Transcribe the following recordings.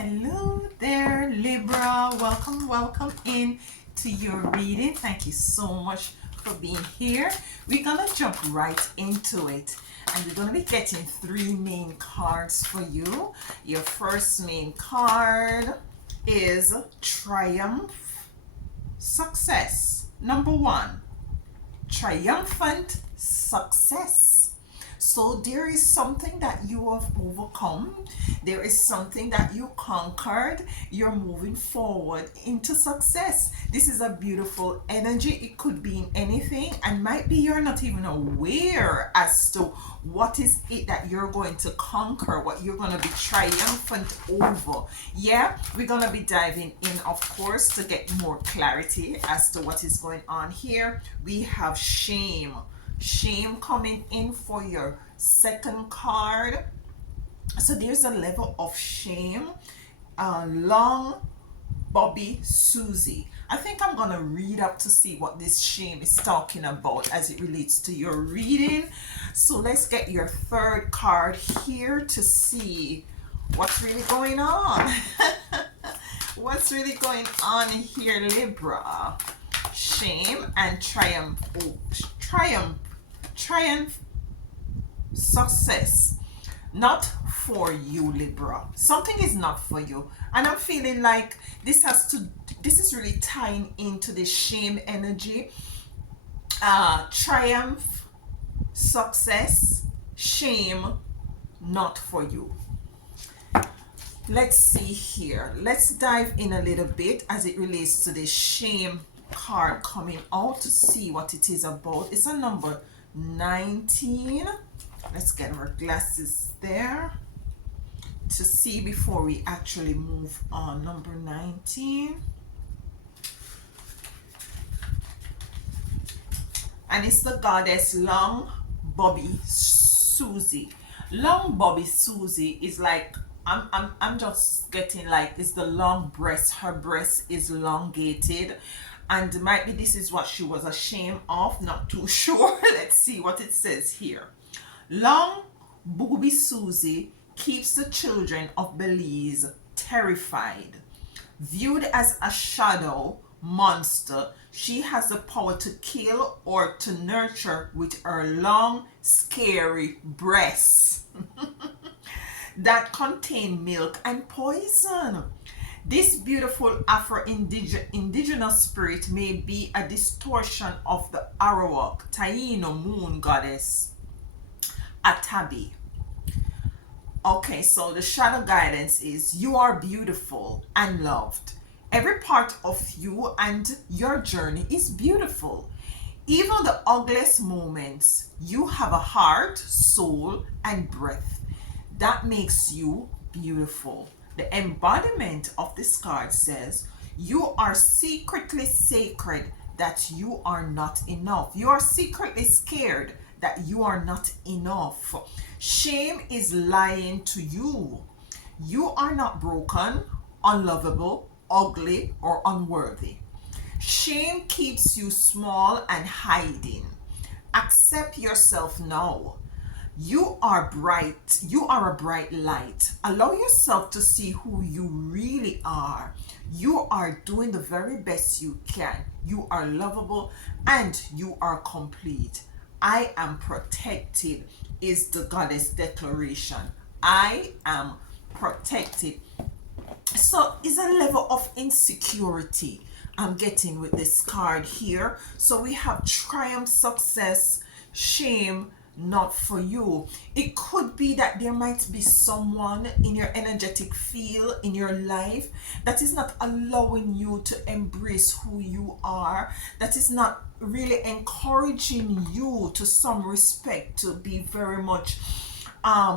Hello there, Libra. Welcome in to your reading. Thank you so much for being here. We're gonna jump right into it, and we're gonna be getting three main cards for you. Your first main card is Triumph, Success. Number one, triumphant success. So there is something that you have overcome. There is something that you conquered. You're moving forward into success. This is a beautiful energy. It could be in anything, and might be you're not even aware as to what is it that you're going to conquer, what you're going to be triumphant over. Yeah, we're going to be diving in, of course, to get more clarity as to what is going on here. We have shame coming in for your second card. So there's a level of shame. Long Bobby Susie. I think I'm gonna read up to see what this shame is talking about as it relates to your reading. So let's get your third card here to see what's really going on. What's really going on here, Libra? Shame and triumph. Oh, triumph, success. Not for you, Libra. Something is not for you, and I'm feeling like this is really tying into the shame energy. Triumph, success, shame, not for you. Let's see here. Let's dive in a little bit as it relates to the shame card coming out to see what it is about. It's a number 19. Let's get our glasses there to see before we actually move on. Number 19, and it's the goddess Long Bobby Susie. Long Bobby Susie is like, I'm just getting like, it's the long breast. Her breast is elongated, and might be this is what she was ashamed of. Not too sure. Let's see what it says here. Long Booby Susie keeps the children of Belize terrified. Viewed as a shadow monster, she has the power to kill or to nurture with her long, scary breasts that contain milk and poison. This beautiful Afro-Indigenous spirit may be a distortion of the Arawak Taino moon goddess Atabi. Okay, so the shadow guidance is you are beautiful and loved. Every part of you and your journey is beautiful. Even the ugliest moments, you have a heart, soul, and breath that makes you beautiful. The embodiment of this card says, you are secretly sacred that you are not enough. You are secretly scared that you are not enough. Shame is lying to you. You are not broken, unlovable, ugly, or unworthy. Shame keeps you small and hiding. Accept yourself now. You are bright. You are a bright light. Allow yourself to see who you really are. You are doing the very best you can. You are lovable and you are complete. I am protected is the goddess declaration. I am protected. So it's a level of insecurity I'm getting with this card here. So we have triumph, success, shame, not for you. It could be that there might be someone in your energetic field in your life that is not allowing you to embrace who you are, that is not really encouraging you to some respect to be very much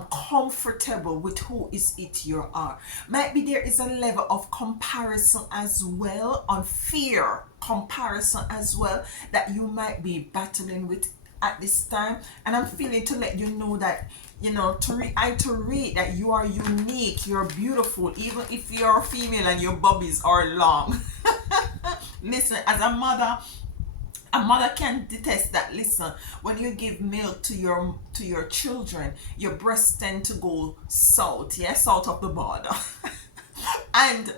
comfortable with who is it you are. Might be there is a level of comparison as well, unfair comparison as well, that you might be battling with at this time. And I'm feeling to let you know that, you know, to reiterate that you are unique, you're beautiful, even if you're female and your bobbies are long. Listen, as a mother can detest that. Listen, when you give milk to your children, your breasts tend to go south, yeah, south of the border. And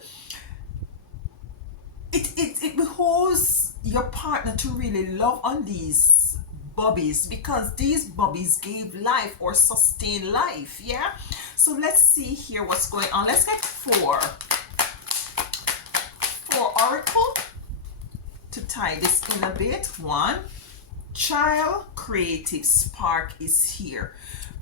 it behoves your partner to really love on these bobbies, because these bobbies gave life or sustain life. Yeah, so let's see here what's going on. Let's get four oracle to tie this in a bit. One, child creative spark is here.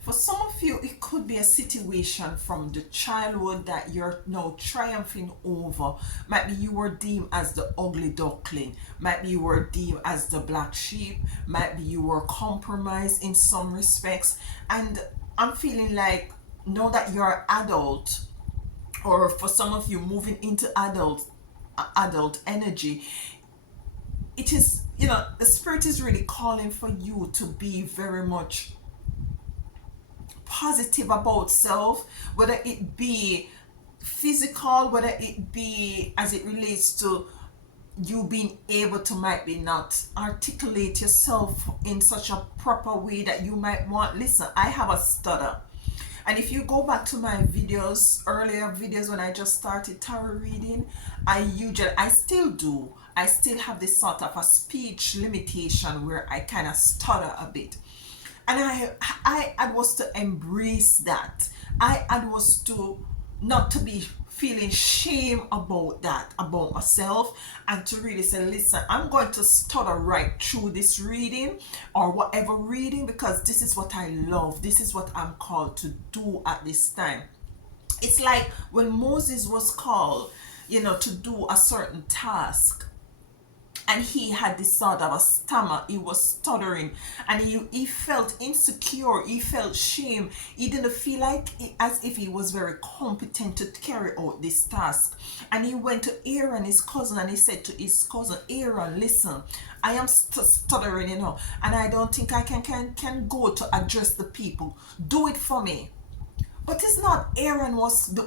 For some of you, it could be a situation from the childhood that you're now triumphing over. Might be you were deemed as the ugly duckling. Might be you were deemed as the black sheep. Might be you were compromised in some respects. And I'm feeling like now that you're adult, or for some of you moving into adult energy, it is, the spirit is really calling for you to be very much positive about self, whether it be physical, whether it be as it relates to you being able to might be not articulate yourself in such a proper way that you might want. Listen, I have a stutter, and if you go back to my earlier videos when I just started tarot reading, I still have this sort of a speech limitation where I kind of stutter a bit. And I was to embrace that. I was to not to be feeling shame about that, about myself, and to really say, listen, I'm going to stutter right through this reading or whatever reading, because this is what I love. This is what I'm called to do at this time. It's like when Moses was called, to do a certain task, and he had this sort of a stammer, he was stuttering, and he felt insecure, he felt shame, he didn't feel like as if he was very competent to carry out this task. And he went to Aaron, his cousin, and he said to his cousin, Aaron, listen, I am stuttering, and I don't think I can go to address the people. Do it for me. But it's not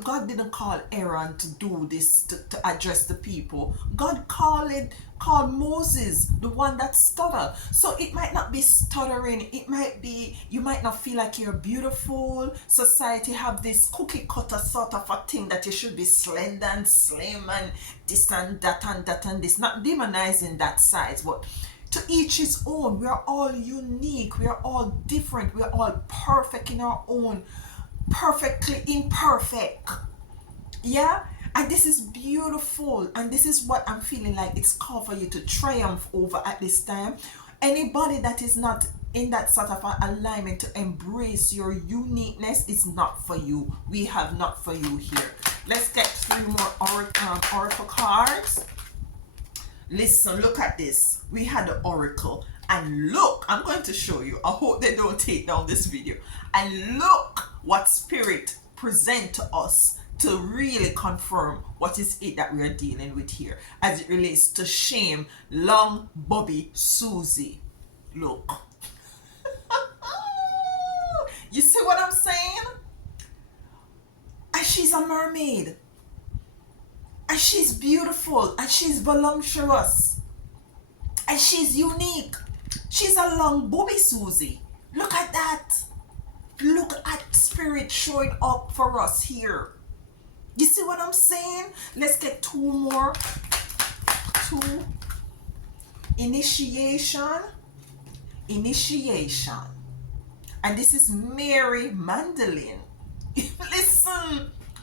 God didn't call Aaron to do this, to address the people. God called Moses, the one that stuttered. So it might not be stuttering. It might be, you might not feel like you're beautiful. Society have this cookie cutter sort of a thing that you should be slender and slim and this and that and that and this. Not demonizing that size, but to each his own. We are all unique. We are all different. We are all perfect in our own, perfectly imperfect. Yeah, and this is beautiful, and this is what I'm feeling like it's called for you to triumph over at this time. Anybody that is not in that sort of alignment to embrace your uniqueness is not for you. We have not for you here. Let's get 3 more oracle cards. Listen, look at this. We had the oracle, and look, I'm going to show you. I hope they don't take down this video. And look what spirit present to us to really confirm what is it that we are dealing with here as it relates to shame. Long Bobby Susie. Look. You see what I'm saying? And she's a mermaid. And she's beautiful. And she's voluptuous. And she's unique. She's a long Bobby Susie. Look at that. Look at spirit showing up for us here. You see what I'm saying? Let's get 2 more. 2. Initiation. And this is Mary Mandolin.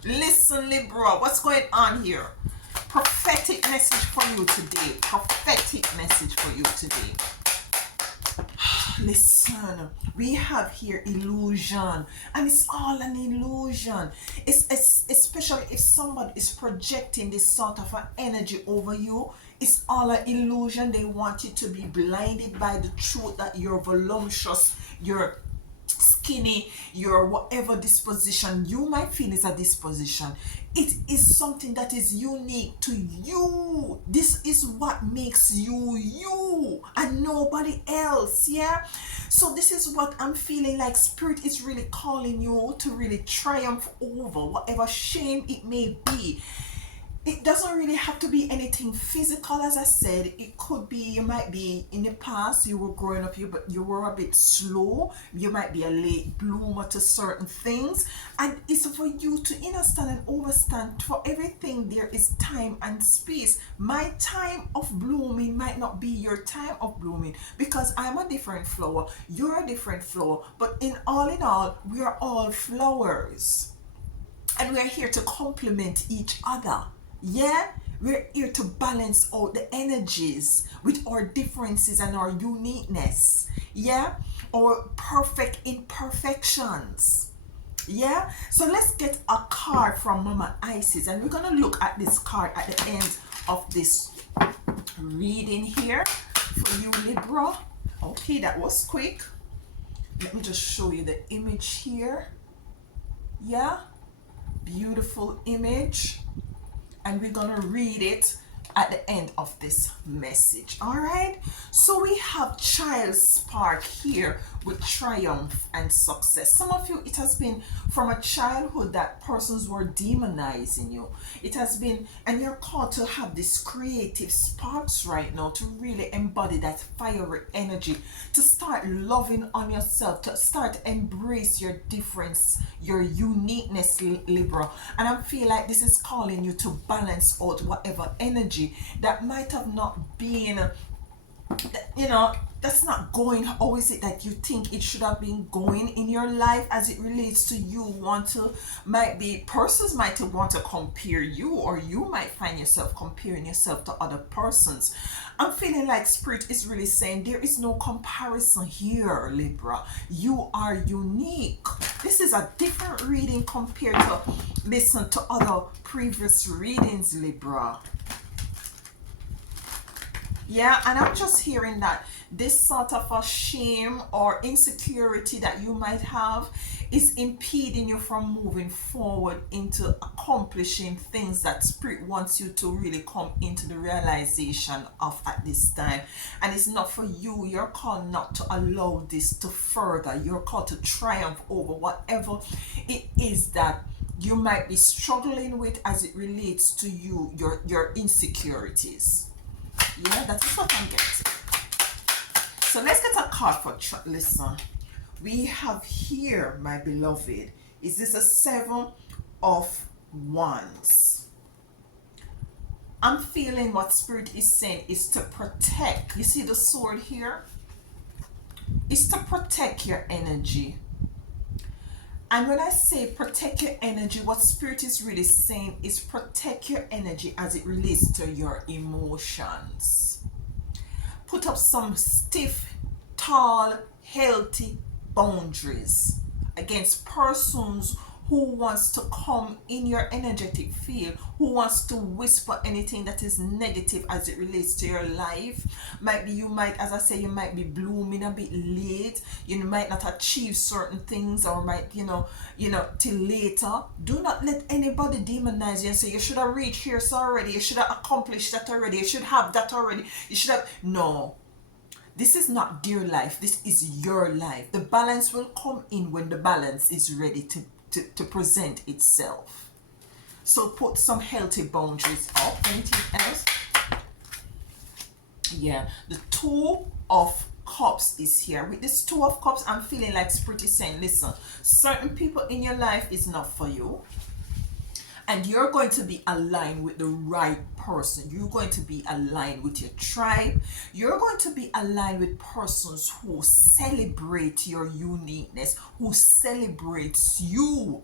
Listen, Libra. What's going on here? Prophetic message for you today. Listen, we have here illusion, and it's all an illusion. It's especially if somebody is projecting this sort of an energy over you. It's all an illusion. They want you to be blinded by the truth that you're voluptuous, you're skinny, your whatever disposition you might feel is a disposition. It is something that is unique to you. This is what makes you and nobody else. Yeah, so this is what I'm feeling like spirit is really calling you to really triumph over whatever shame it may be. it doesn't really have to be anything physical. As I said, it could be, you might be in the past, you were growing up, but you were a bit slow, you might be a late bloomer to certain things, and it's for you to understand and understand, for everything there is time and space. My time of blooming might not be your time of blooming, because I'm a different flower, you're a different flower, but in all, we are all flowers, and we're here to complement each other. Yeah, we're here to balance out the energies with our differences and our uniqueness. Yeah, our perfect imperfections. Yeah, so let's get a card from Mama Isis, and we're gonna look at this card at the end of this reading here for you, Libra. Okay, that was quick. Let me just show you the image here. Yeah, beautiful image, and we're gonna read it at the end of this message. All right, so we have child spark here with triumph and success. Some of you, it has been from a childhood that persons were demonizing you. It has been, and you're called to have this creative sparks right now, to really embody that fiery energy, to start loving on yourself, to start embrace your difference, your uniqueness, Libra. And I feel like this is calling you to balance out whatever energy that might have not been, you know, that's not going how is it that you think it should have been going in your life, as it relates to you. Want to, might be persons might want to compare you, or you might find yourself comparing yourself to other persons. I'm feeling like spirit is really saying there is no comparison here, Libra. You are unique. This is a different reading compared to listen to other previous readings, Libra. Yeah, and I'm just hearing that this sort of a shame or insecurity that you might have is impeding you from moving forward into accomplishing things that spirit wants you to really come into the realization of at this time. And it's not for you. You're called not to allow this to further. You're called to triumph over whatever it is that you might be struggling with as it relates to you, your insecurities. Yeah, that is what I'm getting. So let's get a card for listen. We have here, my beloved, is this a 7 of Wands? I'm feeling what spirit is saying is to protect. You see the sword here? It's to protect your energy. And when I say protect your energy, what spirit is really saying is protect your energy as it relates to your emotions. Put up some stiff, tall, healthy boundaries against persons who wants to come in your energetic field, who wants to whisper anything that is negative as it relates to your life. Might be, you might, as I say, you might be blooming a bit late, you might not achieve certain things, or might, till later. Do not let anybody demonize you and say you should have reached here already, you should have accomplished that already, you should have that already, you should have. No, this is not their life, this is your life. The balance will come in when the balance is ready to present itself. So put some healthy boundaries up. Anything else? Yeah, the 2 of Cups is here. With this 2 of Cups, I'm feeling like spirit is saying, listen, certain people in your life is not for you, and you're going to be aligned with the right person. You're going to be aligned with your tribe. You're going to be aligned with persons who celebrate your uniqueness, who celebrates you.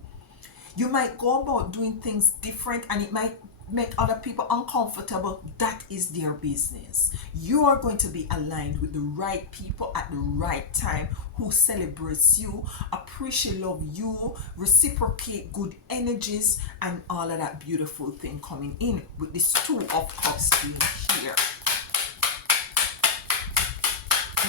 You might go about doing things different, and it might make other people uncomfortable. That is their business. You are going to be aligned with the right people at the right time, who celebrates you, appreciate, love you, reciprocate good energies, and all of that beautiful thing coming in with this 2 of Cups being here.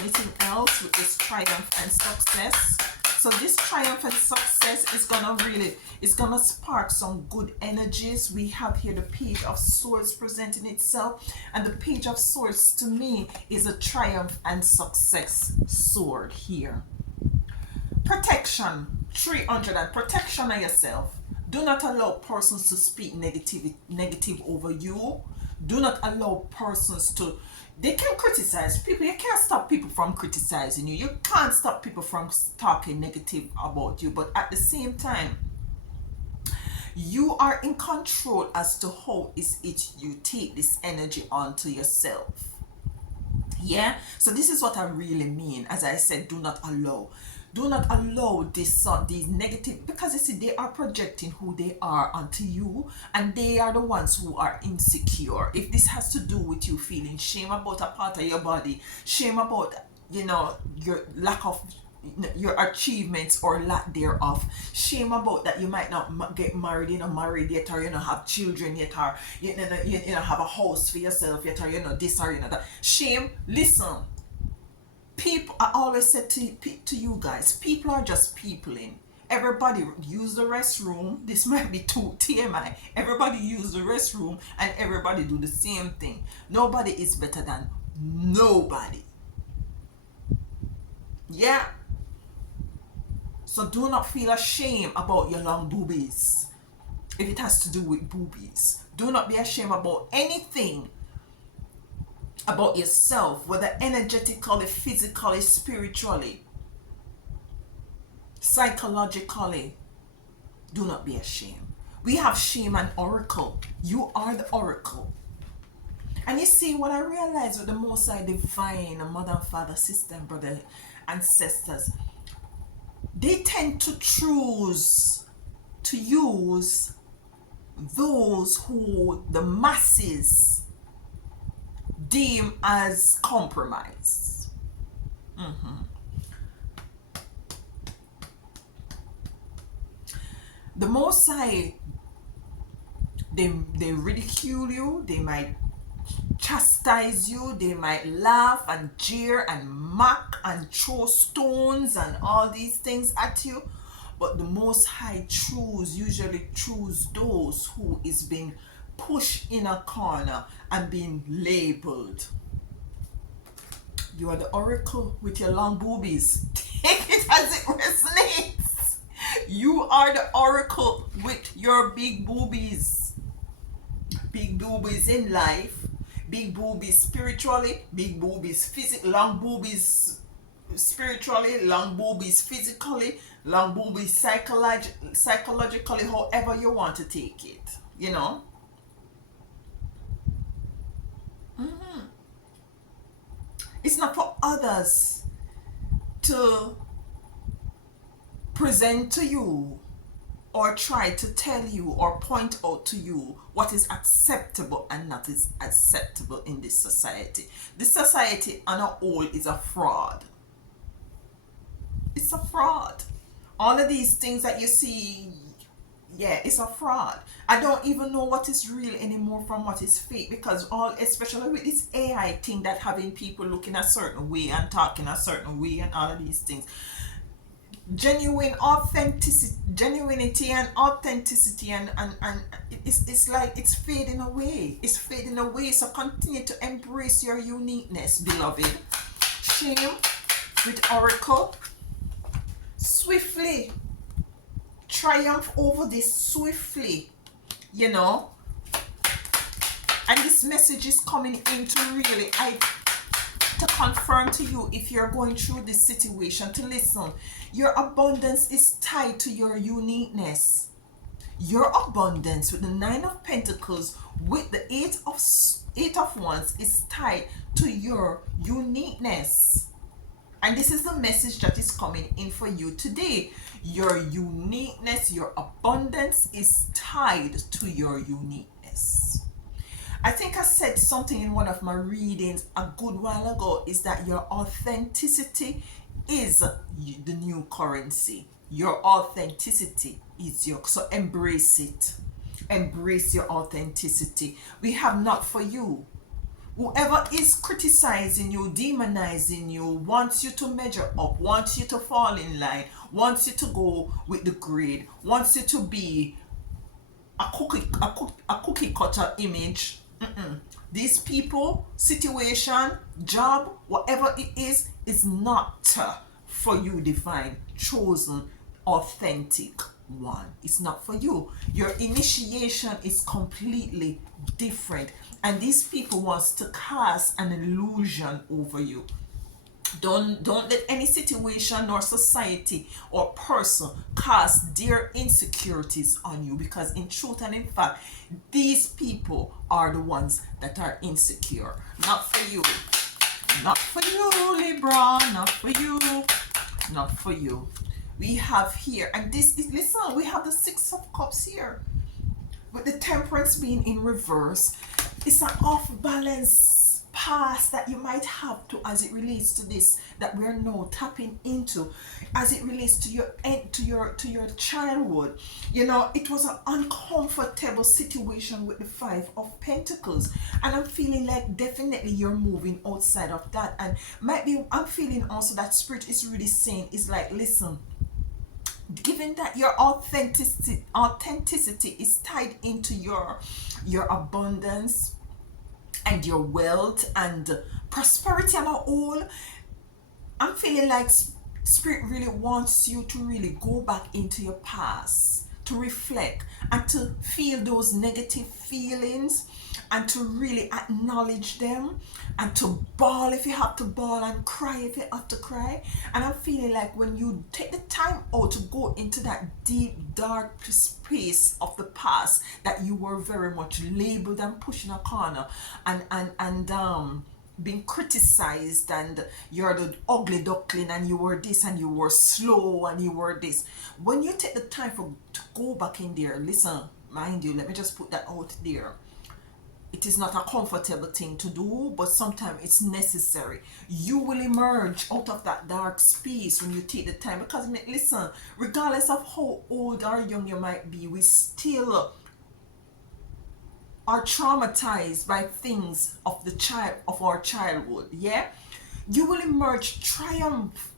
Anything else with this triumph and success? So this triumph and success is gonna spark some good energies. We have here the Page of Swords presenting itself, and the Page of Swords to me is a triumph and success sword here. Protection, 300, and protection of yourself. Do not allow persons to speak negative over you. Do not allow persons to, they can criticize people. You can't stop people from criticizing you. You can't stop people from talking negative about you. But at the same time, you are in control as to how is it you take this energy onto yourself. Yeah, so this is what I really mean. As I said, do not allow these negative, because you see they are projecting who they are onto you, and they are the ones who are insecure. If this has to do with you feeling shame about a part of your body, shame about, you know, your lack of your achievements or lack thereof, shame about that you might not get married, married yet, or have children yet, or have a house for yourself yet, or this or that, shame. Listen, people, I always said to you guys, people are just peopling. Everybody use the restroom. This might be too TMI. Everybody use the restroom and everybody do the same thing. Nobody is better than nobody. Yeah. So do not feel ashamed about your long boobies. If it has to do with boobies, do not be ashamed about anything about yourself, whether energetically, physically, spiritually, psychologically. Do not be ashamed. We have shame and oracle. You are the oracle. And you see what I realized with the Most High Divine, mother, father, sister, and brother, ancestors, they tend to choose to use those who the masses deem as compromise. The Most High, they ridicule you, they might chastise you, they might laugh and jeer and mock and throw stones and all these things at you, but the Most High usually choose those who is being pushed in a corner and being labeled. You are the oracle with your long boobies. Take it as it resonates. You are the oracle with your big boobies. Big boobies in life, big boobies spiritually, big boobies physically, long boobies spiritually, long boobies physically, long boobies psychologically, however you want to take it, It's not for others to present to you or try to tell you or point out to you what is acceptable and not is acceptable in this society. This society on a whole is a fraud. It's a fraud. All of these things that you see, yeah, it's a fraud. I don't even know what is real anymore from what is fake, because especially with this AI thing that having people looking a certain way and talking a certain way and all of these things. Genuinity and authenticity and it's like it's fading away. It's fading away. So continue to embrace your uniqueness, beloved. Shame with oracle. Swiftly triumph over this swiftly, and this message is coming in to really to confirm to you, if you're going through this situation, to listen. Your abundance is tied to your uniqueness. Your abundance with the 9 of Pentacles with the 8 of Wands is tied to your uniqueness. And this is the message that is coming in for you today. Your uniqueness, your abundance is tied to your uniqueness. I think I said something in one of my readings a good while ago, is that your authenticity is the new currency. Your authenticity is so embrace it. Embrace your authenticity. We have not for you. Whoever is criticizing you, demonizing you, wants you to measure up, wants you to fall in line, wants you to go with the grade, wants you to be a cookie cutter image. These people, situation, job, whatever it is not for you, divine, chosen, authentic one. It's not for you. Your initiation is completely different. And these people wants to cast an illusion over you. Don't let any situation or society or person cast their insecurities on you, because in truth and in fact these people are the ones that are insecure. Not for you. Not for you, Libra. Not for you. Not for you. We have here, and this is, listen, we have the Six of Cups here with the Temperance being in reverse. It's an off balance past that you might have to, as it relates to this that we're now tapping into, as it relates to your childhood. You know, it was an uncomfortable situation with the Five of Pentacles, and I'm feeling like definitely you're moving outside of that. And might be, I'm feeling also that spirit is really saying, is like, listen, given that your authenticity is tied into your abundance and your wealth and prosperity and all, I'm feeling like spirit really wants you to really go back into your past, to reflect and to feel those negative feelings, and to really acknowledge them, and to bawl if you have to bawl, and cry if you have to cry. And I'm feeling like when you take the time out to go into that deep dark space of the past, that you were very much labeled and pushed in a corner, and being criticized, and you're the ugly duckling, and you were this, and you were slow, and you were this. When you take the time to go back in there, listen, mind you, let me just put that out there. It is not a comfortable thing to do, but sometimes it's necessary. You will emerge out of that dark space when you take the time. Because listen, regardless of how old or young you might be, we still are traumatized by things of our childhood. Yeah, you will emerge triumph,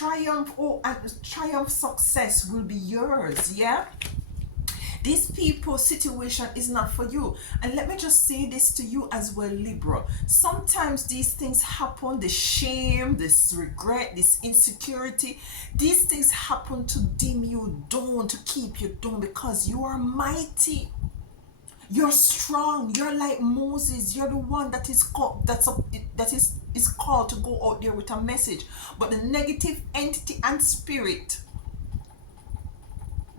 and triumph success will be yours. Yeah. This people's situation is not for you. And let me just say this to you as well, Libra. Sometimes these things happen, the shame, this regret, this insecurity, these things happen to dim you down, to keep you down, because you are mighty. You're strong. You're like Moses. You're the one that is called, is called to go out there with a message. But the negative entity and spirit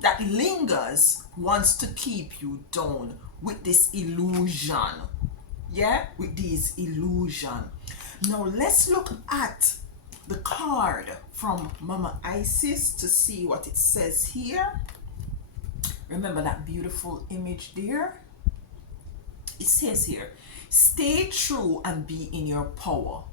that lingers wants to keep you down with this illusion. Yeah, with this illusion. Now let's look at the card from Mama Isis to see what it says here. Remember that beautiful image there? It says here, stay true and be in your power.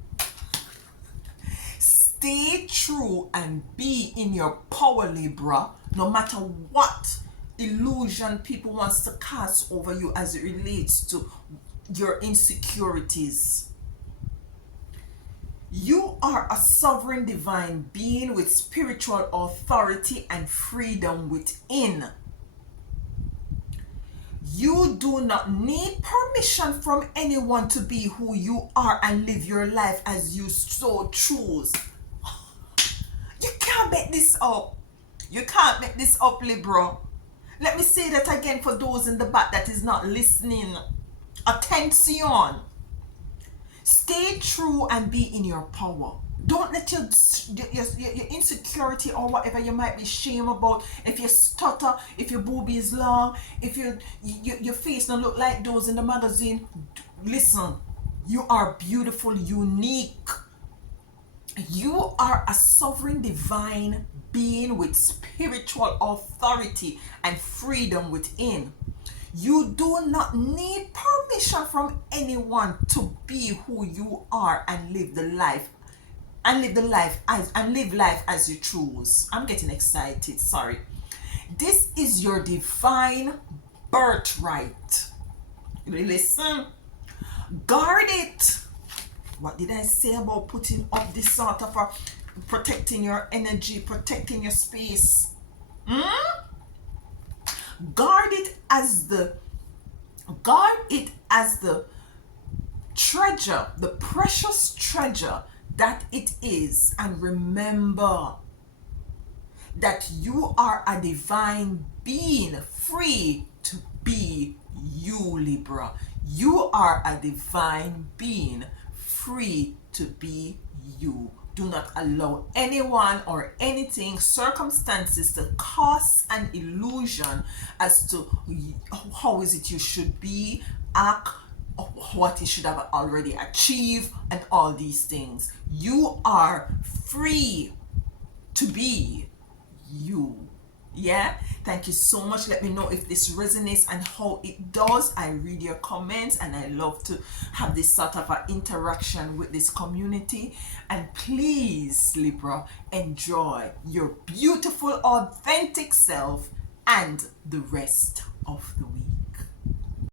Stay true and be in your power, Libra, no matter what illusion people wants to cast over you as it relates to your insecurities. You are a sovereign divine being with spiritual authority and freedom within. You do not need permission from anyone to be who you are and live your life as you so choose. You can't make this up. You can't make this up, Libra. Let me say that again for those in the back that is not listening. Attention. Stay true and be in your power. Don't let your insecurity or whatever you might be shame about, if you stutter, if your booby is long, if your face don't look like those in the magazine. Listen, you are beautiful, unique. You are a sovereign divine being with spiritual authority and freedom within. You do not need permission from anyone to be who you are and live life as you choose. I'm getting excited, sorry. This is your divine birthright. Listen, guard it. What did I say about putting up this sort of a protecting your energy, protecting your space? Guard it as the treasure, the precious treasure that it is. And remember, that you are a divine being free to be you, Libra. You are a divine being free to be you. Do not allow anyone or anything, circumstances to cause an illusion as to how is it you should be, act, what you should have already achieved, and all these things. You are free to be you. Yeah, thank you so much. Let me know if this resonates and how it does. I read your comments and I love to have this sort of an interaction with this community. And please, Libra, enjoy your beautiful authentic self and the rest of the week.